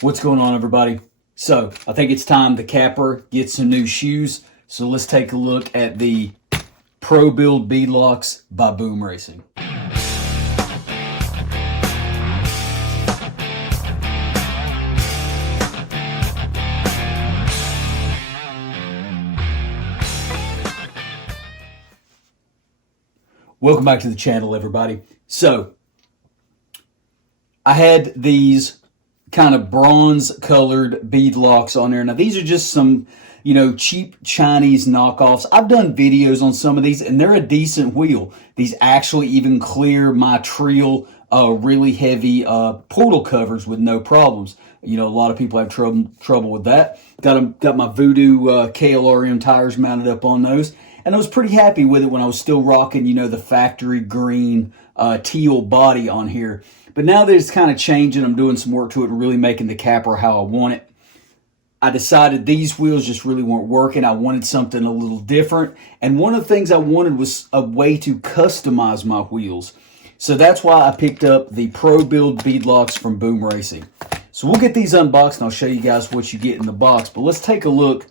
What's going on, everybody? So I think it's time the Capra get some new shoes. So let's take a look at the Pro Build beadlocks by Boom Racing. Welcome back to the channel, everybody. So I had these kind of bronze colored beadlocks on there. Now these are just some, cheap Chinese knockoffs. I've done videos on some of these and they're a decent wheel. These actually even clear my Trail really heavy portal covers with no problems. A lot of people have trouble with that. Got my Voodoo KLRM tires mounted up on those. And I was pretty happy with it when I was still rocking, the factory green teal body on here. But now that it's kind of changing, I'm doing some work to it and really making the Capra how I want it. I decided these wheels just really weren't working. I wanted something a little different. And one of the things I wanted was a way to customize my wheels. So that's why I picked up the Pro Build beadlocks from Boom Racing. So we'll get these unboxed and I'll show you guys what you get in the box. But let's take a look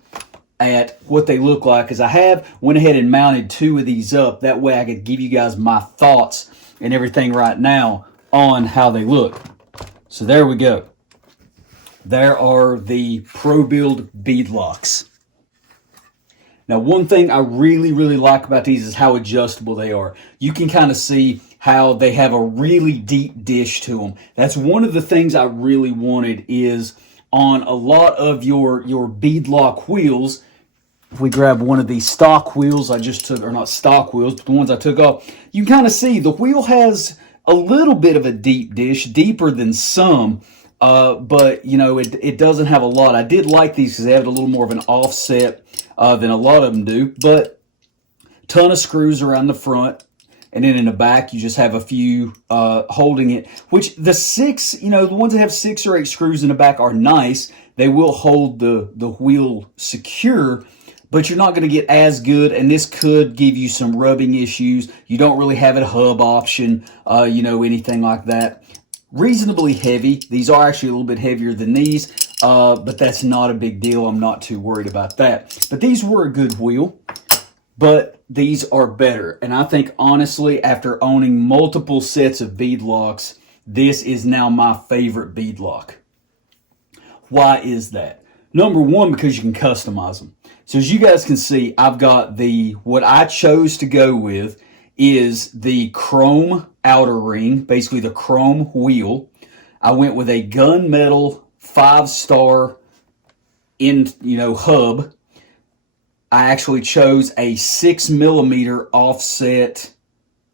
at what they look like, because I went ahead and mounted two of these up. That way I could give you guys my thoughts and everything right now on how they look. So there we go. There are the Pro Build beadlocks. Now one thing I really like about these is how adjustable they are. You can kind of see how they have a really deep dish to them. That's one of the things I really wanted is on a lot of your beadlock wheels. If we grab one of these stock wheels I just took, or not stock wheels, but the ones I took off, you can kind of see the wheel has a little bit of a deep dish, deeper than some, but it doesn't have a lot. I did like these because they have a little more of an offset than a lot of them do, but ton of screws around the front. And then in the back, you just have a few holding it, which the ones that have 6 or 8 screws in the back are nice. They will hold the wheel secure, but you're not going to get as good, and this could give you some rubbing issues. You don't really have a hub option, anything like that. Reasonably heavy. These are actually a little bit heavier than these, but that's not a big deal. I'm not too worried about that. But these were a good wheel. But these are better. And I think, honestly, after owning multiple sets of beadlocks, this is now my favorite beadlock. Why is that? Number one, because you can customize them. So as you guys can see, I've got what I chose to go with is the chrome outer ring, basically the chrome wheel. I went with a gunmetal 5-star hub. I actually chose a 6mm offset.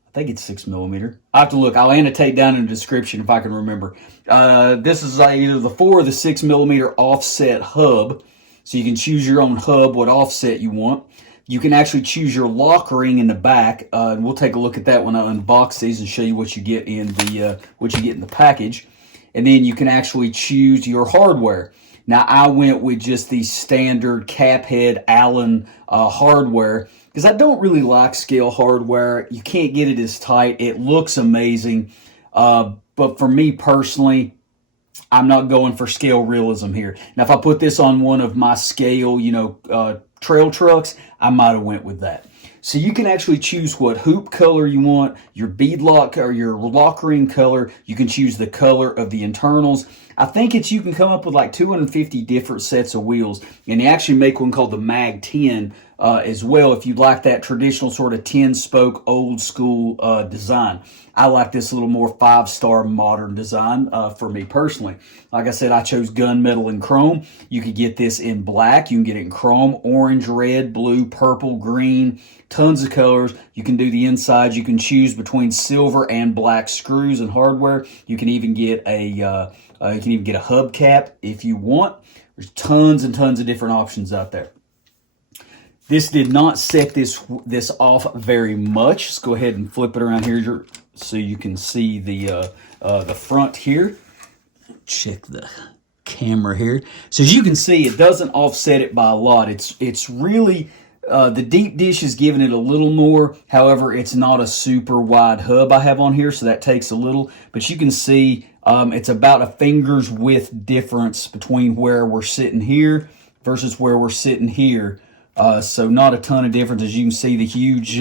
I think it's 6mm. I have to look. I'll annotate down in the description if I can remember. This is either the 4 or the 6mm offset hub. So you can choose your own hub, what offset you want. You can actually choose your lock ring in the back. And we'll take a look at that when I unbox these and show you what you get in the package. And then you can actually choose your hardware. Now, I went with just the standard cap head Allen hardware because I don't really like scale hardware. You can't get it as tight. It looks amazing. But for me personally, I'm not going for scale realism here. Now, if I put this on one of my scale, trail trucks, I might have went with that. So you can actually choose what hoop color you want, your beadlock or your lock ring color. You can choose the color of the internals. I think you can come up with like 250 different sets of wheels. And they actually make one called the Mag 10 as well, if you like that traditional sort of 10-spoke old school design. I like this a little more 5-star modern design for me personally. Like I said, I chose gunmetal and chrome. You could get this in black. You can get it in chrome, orange, red, blue, purple, green, tons of colors. You can do the inside. You can choose between silver and black screws and hardware. You can even get a hubcap if you want. There's tons and tons of different options out there. This did not set this off very much. Let's go ahead and flip it around here so you can see the front here. Check the camera here. So as you can see, it doesn't offset it by a lot. It's really the deep dish is giving it a little more. However, it's not a super wide hub I have on here, so that takes a little. But you can see It's about a finger's width difference between where we're sitting here versus where we're sitting here. So not a ton of difference. As you can see, the huge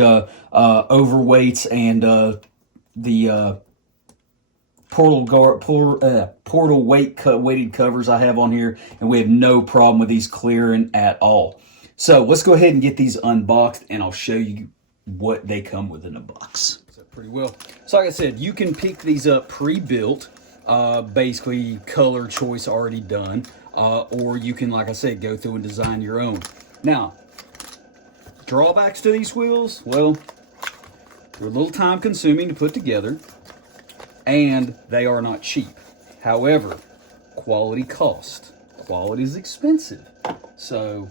overweights and the portal weighted covers I have on here, and we have no problem with these clearing at all. So let's go ahead and get these unboxed, and I'll show you what they come with in a box. So pretty well. So like I said, you can pick these up pre-built, basically color choice already done, or you can, like I said, go through and design your own. Now, drawbacks to these wheels, well, they're a little time consuming to put together, and they are not cheap. However, quality cost. Quality is expensive. So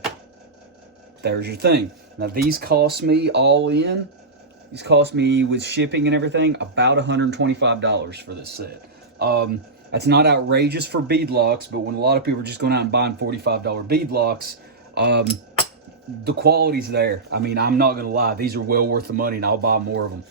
there's your thing. Now these cost me all in, these cost me with shipping and everything about $125 for this set. That's not outrageous for beadlocks, but when a lot of people are just going out and buying $45 beadlocks, the quality's there. I mean, I'm not gonna lie, these are well worth the money, and I'll buy more of them.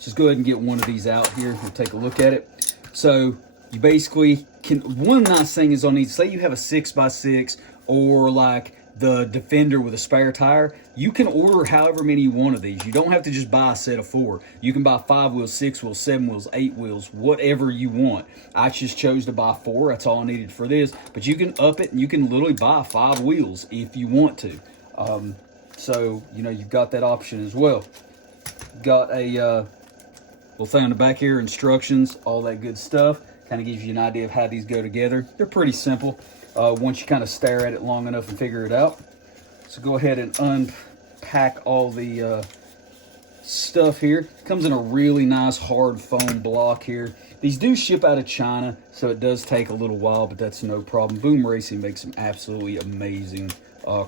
Just go ahead and get one of these out here and take a look at it. So you basically can, one nice thing is on these, say you have a 6x6 or like the Defender with a spare tire, you can order however many you want of these. You don't have to just buy a set of 4. You can buy 5 wheels, 6 wheels, 7 wheels, 8 wheels, whatever you want. I just chose to buy 4. That's all I needed for this. But you can up it and you can literally buy 5 wheels if you want to. So, you know, you've got that option as well. Got a little thing on the back here, instructions, all that good stuff. Kind of gives you an idea of how these go together. They're pretty simple once you kind of stare at it long enough and figure it out. So go ahead and unpack all the stuff here. Comes in a really nice hard foam block here. These do ship out of China, so it does take a little while, but that's no problem. Boom Racing makes some absolutely amazing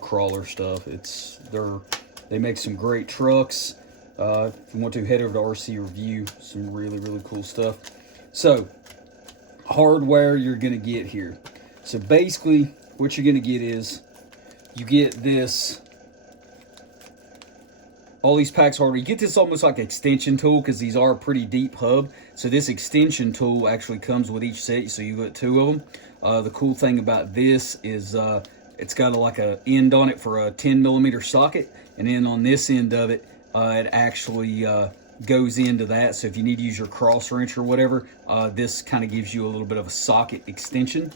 crawler stuff. They make some great trucks. If you want to, head over to RC Review. Some really, really cool stuff. So, hardware you're going to get here. So basically, what you're going to get is, you get this, all these packs hardware. You get this almost like an extension tool, because these are a pretty deep hub. So this extension tool actually comes with each set, so you get 2 of them. The cool thing about this is it's got like a end on it for a 10mm socket, and then on this end of it, it actually goes into that. So if you need to use your cross wrench or whatever, this kind of gives you a little bit of a socket extension.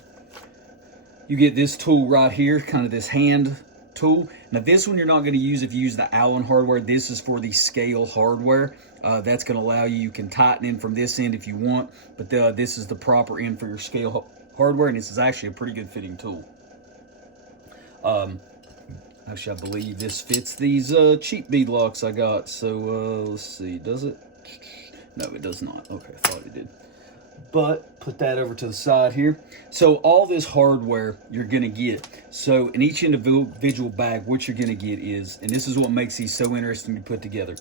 You get this tool right here, kind of this hand tool. Now this one you're not going to use if you use the Allen hardware. This is for the scale hardware. That's going to allow you can tighten in from this end if you want, but this is the proper end for your scale hardware, and this is actually a pretty good fitting tool. Actually, I believe this fits these cheap beadlocks I got. So let's see, does it? No, it does not. Okay, I thought it did. But put that over to the side here. So all this hardware you're gonna get. So in each individual bag, what you're gonna get is, and this is what makes these so interesting to put together.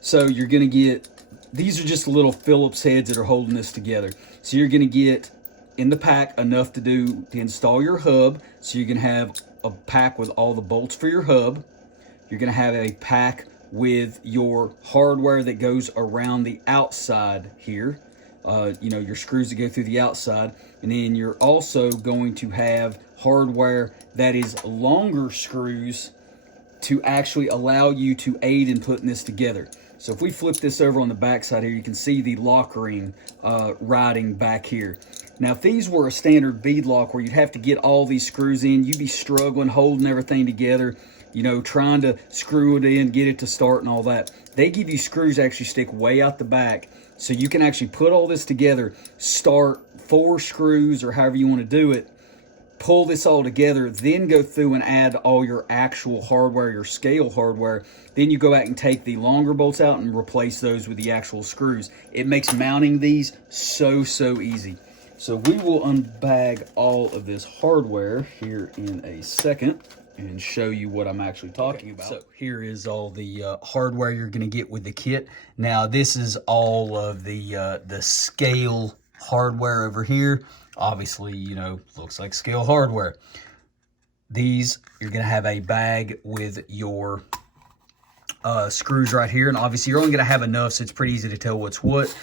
So you're gonna get, these are just little Phillips heads that are holding this together. So you're gonna get in the pack enough to install your hub. So you can have a pack with all the bolts for your hub. You're gonna have a pack with your hardware that goes around the outside here. You know, your screws that go through the outside. And then you're also going to have hardware that is longer screws to actually allow you to aid in putting this together. So if we flip this over on the back side here, you can see the lock ring riding back here. Now, if these were a standard beadlock where you'd have to get all these screws in, you'd be struggling holding everything together, you know, trying to screw it in, get it to start and all that. They give you screws that actually stick way out the back, so you can actually put all this together, start 4 screws or however you want to do it, pull this all together, then go through and add all your actual hardware, your scale hardware. Then you go back and take the longer bolts out and replace those with the actual screws. It makes mounting these so easy. So we will unbag all of this hardware here in a second and show you what I'm actually talking about. So here is all the hardware you're going to get with the kit. Now this is all of the scale hardware over here. Obviously, you know, looks like scale hardware. These, you're going to have a bag with your screws right here, and obviously you're only going to have enough, so it's pretty easy to tell what's what.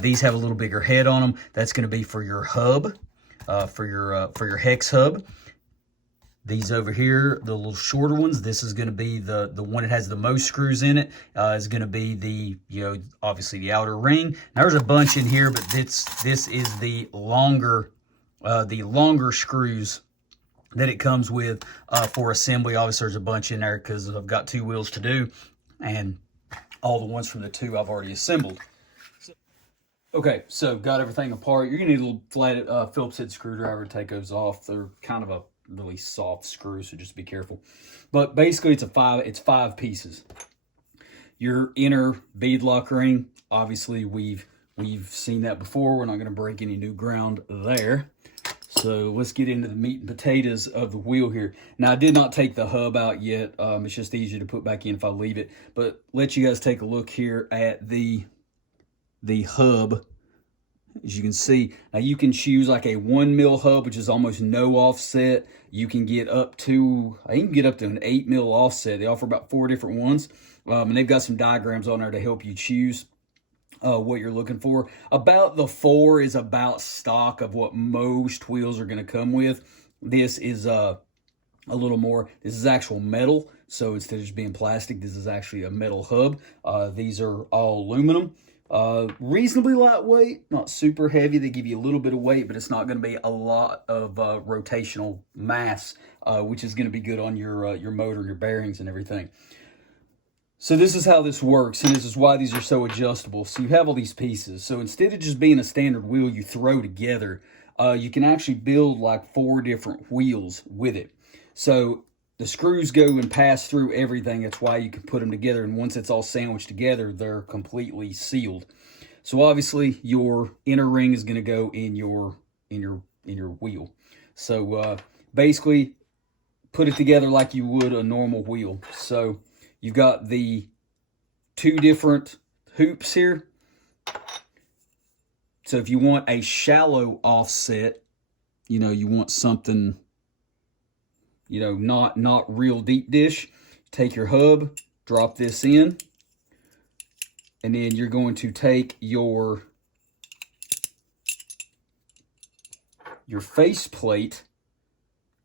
These have a little bigger head on them. That's going to be for your hub, for your hex hub. These over here, the little shorter ones, this is going to be the one that has the most screws in it. Is going to be the, obviously the outer ring. Now, there's a bunch in here, but this is the longer screws that it comes with for assembly. Obviously, there's a bunch in there because I've got 2 wheels to do, and all the ones from the 2 I've already assembled. Okay, so got everything apart. You're gonna need a little flat Phillips head screwdriver to take those off. They're kind of a really soft screw, so just be careful. But basically, it's 5 pieces. Your inner beadlock ring, obviously we've seen that before. We're not gonna break any new ground there. So let's get into the meat and potatoes of the wheel here. Now, I did not take the hub out yet. It's just easier to put back in if I leave it. But let you guys take a look here at the hub. As you can see, now you can choose like a 1 mil hub, which is almost no offset. You can get up to, I think you can get up to an 8 mil offset. They offer about 4 different ones. And they've got some diagrams on there to help you choose what you're looking for. About the 4 is about stock of what most wheels are going to come with. This is a little more, this is actual metal. So instead of just being plastic, this is actually a metal hub. These are all aluminum. Reasonably lightweight, not super heavy. They give you a little bit of weight, but it's not going to be a lot of rotational mass, which is going to be good on your motor, your bearings, and everything. So this is how this works, and this is why these are so adjustable. So you have all these pieces. So instead of just being a standard wheel you throw together, you can actually build like 4 different wheels with it. So the screws go and pass through everything. That's why you can put them together, and once it's all sandwiched together, they're completely sealed. So obviously your inner ring is going to go in your wheel. So basically put it together like you would a normal wheel. So you've got the 2 different hoops here. So if you want a shallow offset, you want something, not real deep dish, take your hub, drop this in, and then you're going to take your face plate,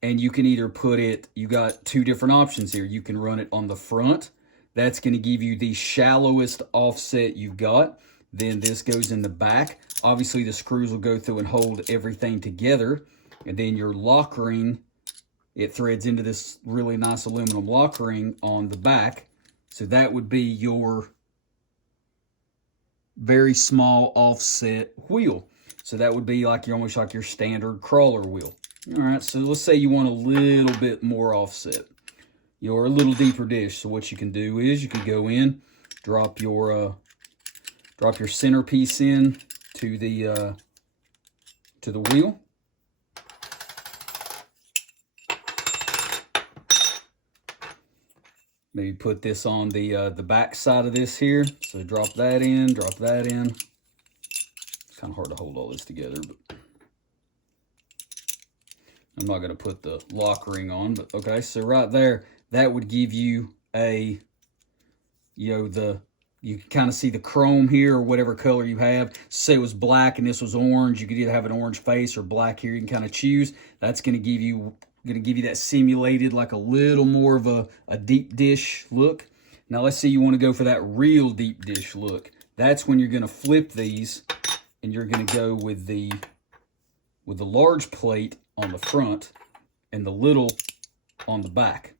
and you can either put it, you got 2 different options here. You can run it on the front. That's going to give you the shallowest offset you've got. Then this goes in the back. Obviously, the screws will go through and hold everything together. And then your lock ring, it threads into this really nice aluminum lock ring on the back. So that would be your very small offset wheel. So that would be like almost like your standard crawler wheel. All right, so let's say you want a little bit more offset, or a little deeper dish. So what you can do is you can go in, drop your centerpiece in to the wheel. Maybe put this on the back side of this here. So drop that in, drop that in. It's kind of hard to hold all this together, but I'm not going to put the lock ring on, but okay. So right there, that would give you a, you can kind of see the chrome here or whatever color you have. Say it was black and this was orange. You could either have an orange face or black here. You can kind of choose. That's going to give you that simulated, like a little more of a deep dish look. Now let's say you want to go for that real deep dish look. That's when you're going to flip these, and you're going to go with the large plate on the front and the little on the back.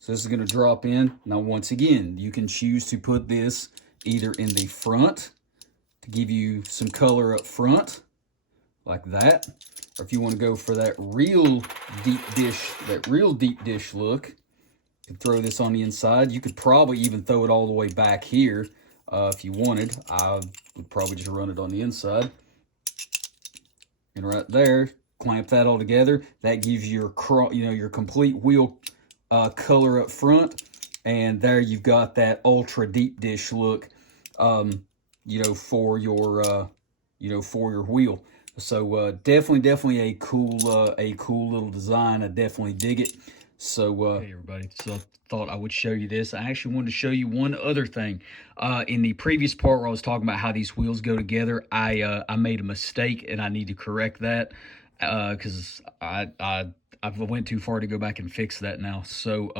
So this is going to drop in. Now once again, you can choose to put this either in the front to give you some color up front like that, or if you want to go for that real deep dish look, you can throw this on the inside. You could probably even throw it all the way back here if you wanted. I would probably just run it on the inside. And right there, clamp that all together. That gives you your complete wheel color up front. And there you've got that ultra deep dish look, for your wheel. So definitely a cool little design. I definitely dig it. So, hey everybody, so I thought I would show you this. I actually wanted to show you one other thing. In the previous part where I was talking about how these wheels go together, I made a mistake and I need to correct that because I went too far to go back and fix that now. So,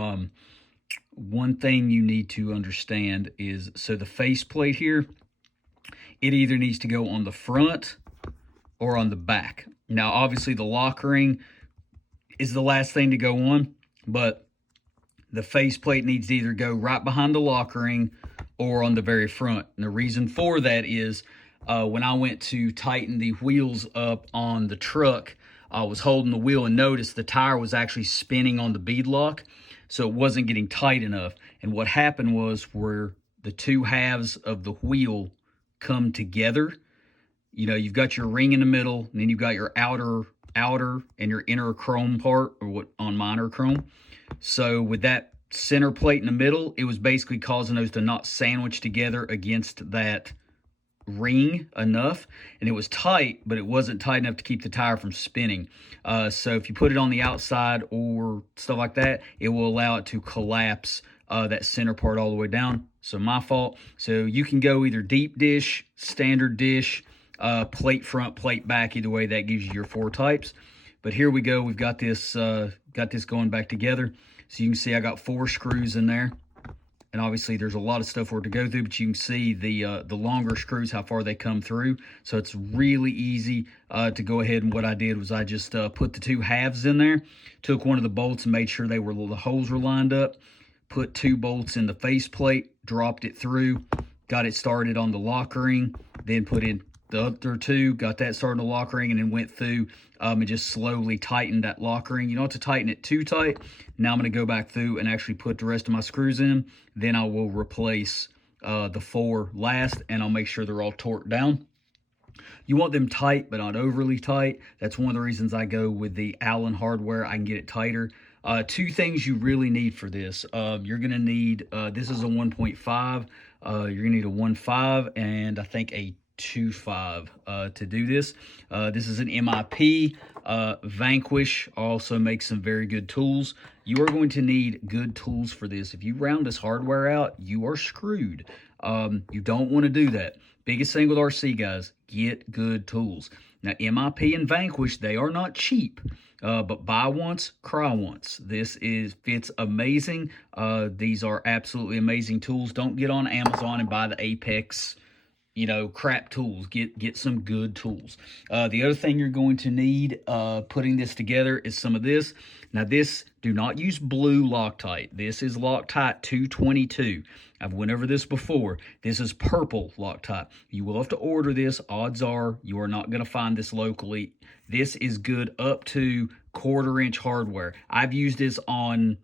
one thing you need to understand is, so the faceplate here, it either needs to go on the front or on the back. Now, obviously, the lock ring is the last thing to go on, but the faceplate needs to either go right behind the lock ring or on the very front. And the reason for that is when I went to tighten the wheels up on the truck, I was holding the wheel and noticed the tire was actually spinning on the beadlock, so it wasn't getting tight enough. And what happened was, where the two halves of the wheel come together, you know, you've got your ring in the middle, and then you've got your outer and your inner chrome part, or what on mine are chrome. So with that center plate in the middle, it was basically causing those to not sandwich together against that ring enough, and it was tight, but it wasn't tight enough to keep the tire from spinning. So if you put it on the outside or stuff like that, it will allow it to collapse that center part all the way down. So my fault. So you can go either deep dish, standard dish, plate front, plate back. Either way, that gives you your 4 types. But here we go. We've got this going back together. So you can see I got 4 screws in there. And obviously there's a lot of stuff for it to go through, but you can see the longer screws, how far they come through. So it's really easy to go ahead, and what I did was I just put the 2 halves in there, took one of the bolts and made sure the holes were lined up, put 2 bolts in the faceplate, dropped it through, got it started on the lock ring, then put in the other 2, got that started on the lock ring, and then went through and just slowly tightened that lock ring. You don't have to tighten it too tight. Now I'm going to go back through and actually put the rest of my screws in. Then I will replace the 4 last, and I'll make sure they're all torqued down. You want them tight, but not overly tight. That's one of the reasons I go with the Allen hardware. I can get it tighter. 2 things you really need for this. You're going to need, this is a 1.5. You're going to need a 1.5 and I think a 2.5 to do this. This is an MIP. Vanquish also makes some very good tools. You are going to need good tools for this. If you round this hardware out, you are screwed. You don't want to do that. Biggest thing with RC, guys, get good tools. Now, MIP and Vanquish, they are not cheap, but buy once, cry once. This fits amazing. These are absolutely amazing tools. Don't get on Amazon and buy the Apex, you know, crap tools. Get some good tools. The other thing you're going to need putting this together is some of this. Now this, do not use blue Loctite. This is Loctite 222. I've went over this before. This is purple Loctite. You will have to order this. Odds are you are not going to find this locally. This is good up to 1/4 inch hardware. I've used this on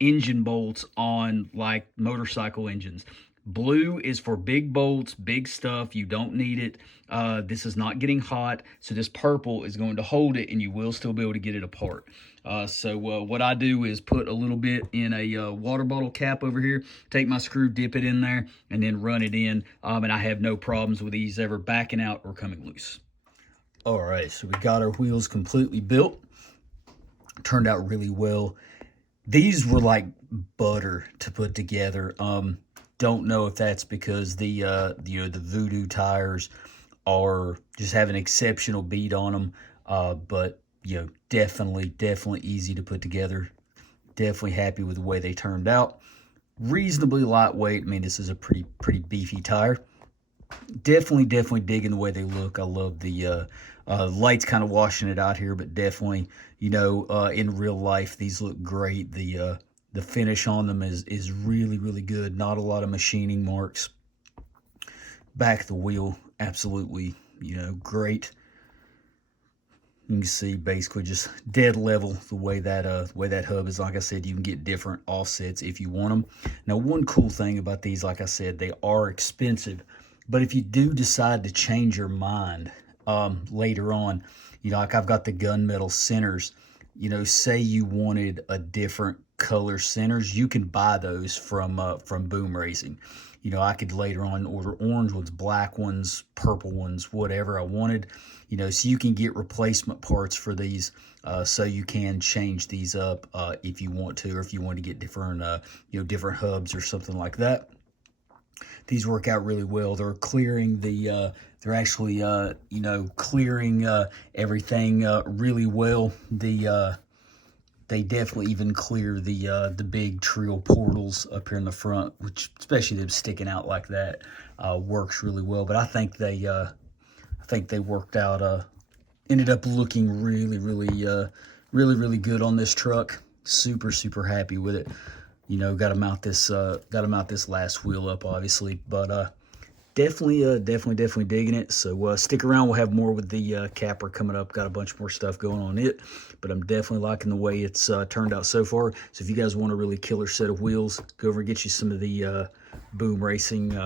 engine bolts on like motorcycle engines. Blue is for big bolts, big stuff. You don't need it. This is not getting hot, so this purple is going to hold it, and you will still be able to get it apart. So what I do is put a little bit in a water bottle cap over here, take my screw, dip it in there, and then run it in, and I have no problems with these ever backing out or coming loose. All right, so we got our wheels completely built. Turned out really well. These were like butter to put together. Don't know if that's because the Voodoo tires are just have an exceptional bead on them, but definitely easy to put together. Definitely happy with the way they turned out. Reasonably lightweight. I mean, this is a pretty beefy tire. Definitely digging the way they look. I love the lights kind of washing it out here, but definitely, in real life, these look great. The finish on them is really good. Not a lot of machining marks. Back of the wheel, absolutely, great. You can see basically just dead level the way that hub is. Like I said, you can get different offsets if you want them. Now, one cool thing about these, like I said, they are expensive, but if you do decide to change your mind later on, like I've got the gunmetal centers. Say you wanted a different color centers, you can buy those from Boom Racing. You know, I could later on order orange ones, black ones, purple ones, whatever I wanted. You know, so you can get replacement parts for these, so you can change these up if you want to, or if you want to get different, you know, different hubs or something like that. These work out really well. They're clearing the, they're actually, you know, clearing everything really well. They definitely even clear the big trill portals up here in the front, which, especially them sticking out like that, works really well. But I think they worked out, ended up looking really good on this truck. Super happy with it. You know, got to mount this last wheel up, obviously, but definitely digging it. So stick around. We'll have more with the Capra coming up. Got a bunch more stuff going on it, but I'm definitely liking the way it's turned out so far. So if you guys want a really killer set of wheels, go over and get you some of the Boom Racing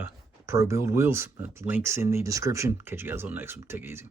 Pro Build wheels. Links in the description. Catch you guys on the next one. Take it easy.